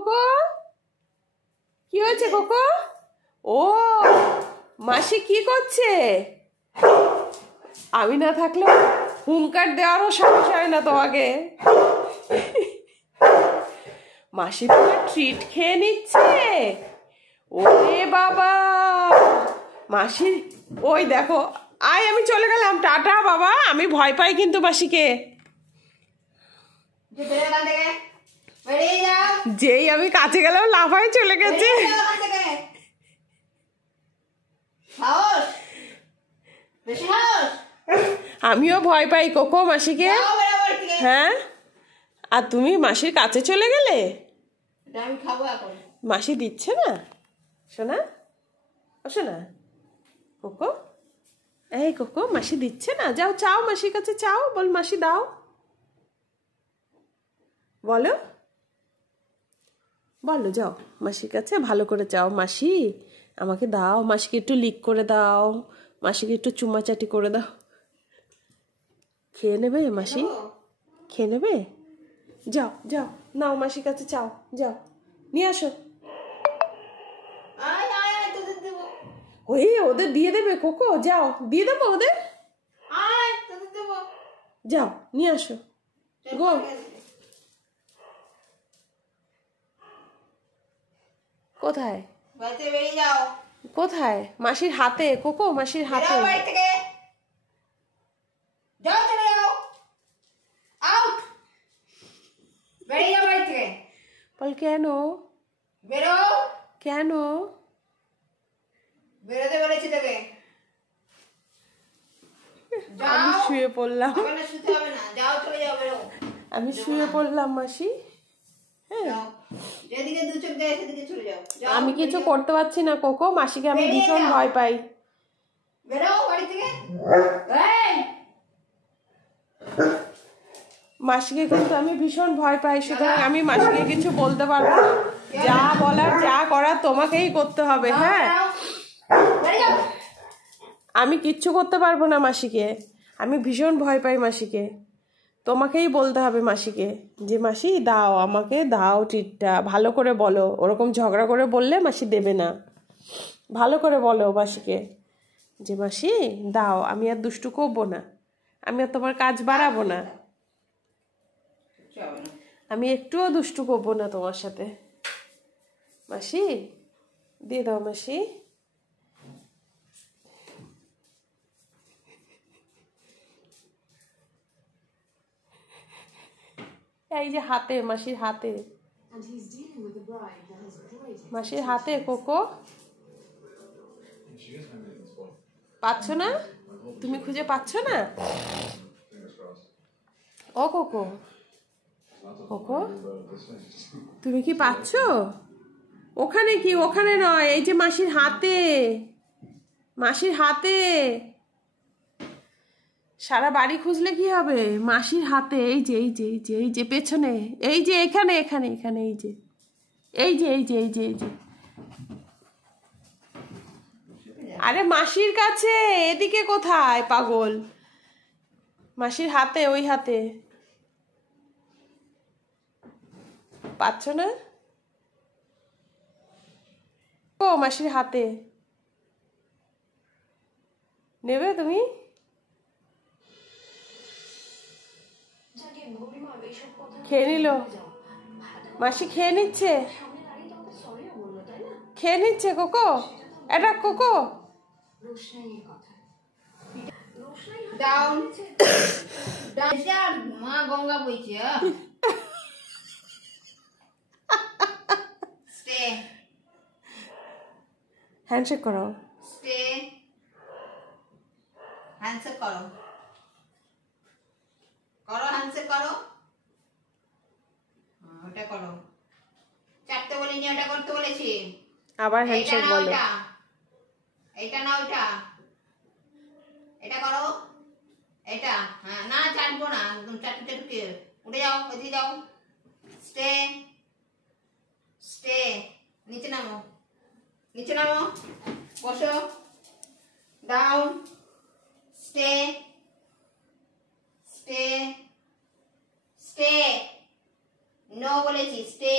Cocoa? কি হয়েছে cocoa? ও মাসি কি করছে? আমি না থাকলে হুঙ্কার দেওয়ারও সাহস হয় না তোমাকে। মাসি তোমার ট্রিট খেয়ে নিচ্ছে। ওরে বাবা, মাসির ওই দেখো। আয় আমি চলে গেলাম, টাটা বাবা। আমি ভয় পাই কিন্তু মাসিকে। যেই আমি কাছে গেলাম লাফাই চলে গেছে। আমিও ভয় পাই কোকো মাসিকে। হ্যাঁ, আর তুমি মাসির কাছে চলে গেলে। মাসি দিচ্ছে না শোনা? শোনা কোকো, এই কোকো মাসি দিচ্ছে না। যাও চাও মাসির কাছে, চাও, বল মাসি দাও, বলো বলো, যাও মাসির কাছে ভালো করে চাও, মাসি আমাকে দাও, মাসিকে একটু লিক করে দাও, মাসিকে একটু চুমাচাটি করে দাও। খেয়ে নেবে মাসি, খেয়ে নেবে। যাও যাও, নাও মাসির কাছে চাও, যাও নিয়ে আসো। ওই ওদের দিয়ে দেবে কোকো, যাও দিয়ে দেবো ওদের। যাও নিয়ে আসো গো। কোথায়? কোথায়? মাসির হাতে কোকো, মাসির হাতে। বল কেন? কেন বেরোতে বলেছি তোকে? আমি শুয়ে পড়লাম। শুতে হবে না, যাও চলে যাও, বেরো। আমি শুয়ে পড়লাম মাসি। হ্যাঁ, যেদিকে দু চোখ দেয় সেদিকে চলে যাও। আমি কিছু করতে পারছি না কোকো, মাসিকে আমি ভীষণ ভয় পাই। বেরো বাড়ি থেকে। মাসিকে কিন্তু আমি ভীষণ ভয় পাই, সুতরাং আমি মাসিকে কিছু বলতে পারবো না। যা বলার যা করার তোমাকেই করতে হবে। হ্যাঁ, আমি কিচ্ছু করতে পারবো না মাসিকে। আমি ভীষণ ভয় পাই মাসিকে। তোমাকেই বলতে হবে মাসিকে যে মাসি দাও, আমাকে দাও ট্রিটটা। ভালো করে বলো, ওরকম ঝগড়া করে বললে মাসি দেবে না। ভালো করে বলো মাসিকে যে মাসি দাও, আমি আর দুষ্টু করবো না, আমি আর তোমার কাজ বাড়াবো না, আমি একটুও দুষ্টু করবো না তোমার সাথে। মাসি দিয়ে দাও মাসি। এই যে হাতে, মাসির হাতে, মাসির হাতে কোকো। পাচ্ছ না? তুমি খুঁজে পাচ্ছ না? ও কোকো, কোকো তুমি কি পাচ্ছ? ওখানে কি? ওখানে নয়, এই যে মাসির হাতে, মাসির হাতে। সারা বাড়ি খুঁজলে কি হবে? মাসির হাতে, এই যে এই যে এই যে এই যে পেছনে, এই যে এখানে এখানে এখানে, এই যে এই যে এই যে এই যে এই যে। আরে মাসির কাছে, এদিকে কোথায় পাগল? মাসির হাতে, ওই হাতে। পাচ্ছ না? ও মাসির হাতে নেবে তুমি? খেয়ে নিল মাসি, খেয়ে নিচ্ছে, খেয়ে নিচ্ছে কোকো, এটা কোকো। মা গঙ্গা বইছে। হ্যান্ডশেক করো, হ্যান্ডশেক করো, করো হ্যান্ডশেক করো। ওটা করো, চারটে বলিনি, ওটা করতে বলেছি। আবার হ্যান্ডশেক বলো। এটা না ওটা, এটা করো, এটা। হ্যাঁ না চাটবো না, একদম চাটতে ঢুকে উঠে যাও, এদিকে যাও। স্টে স্টে, নিচে নামো, নিচে নামো, বসো, down, stay stay stay, no বলেছি, স্টে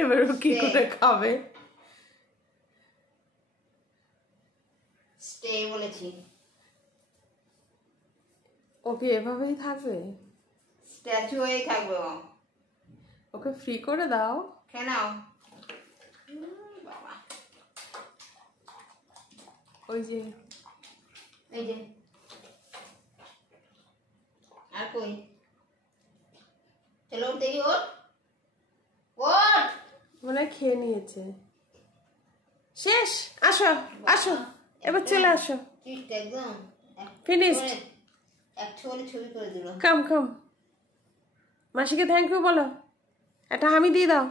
এবার ও কি করে খাবে? স্টে বলেছি। ওকে এভাবেই থাকবে? স্ট্যাচু হয়েই থাকবে ও। ওকে ফ্রি করে দাও। কেন? বাবা, ওই যে এই যে আর কই চলো দেখি ওর ওর মনে হয় খেয়ে নিয়েছে। শেষ, আসো আসো, এবার চলে আসো। চিটটা একদম Finished. একটা বলে ছবি করে দিল। কাম কাম, মাসিকে থ্যাংক ইউ বলো, একটা হামি দিয়ে দাও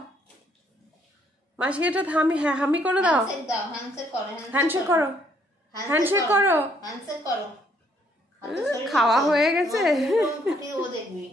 মাসিকে, একটা হামি, হ্যাঁ হামি করে দাও। হ্যান্ডশেক দাও, হ্যান্ডশেক করো, হ্যান্ডশেক করো, হ্যান্ডশেক করো। হ্যান্ডশেক করো। খাওয়া হয়ে গেছে। ও দেখবি।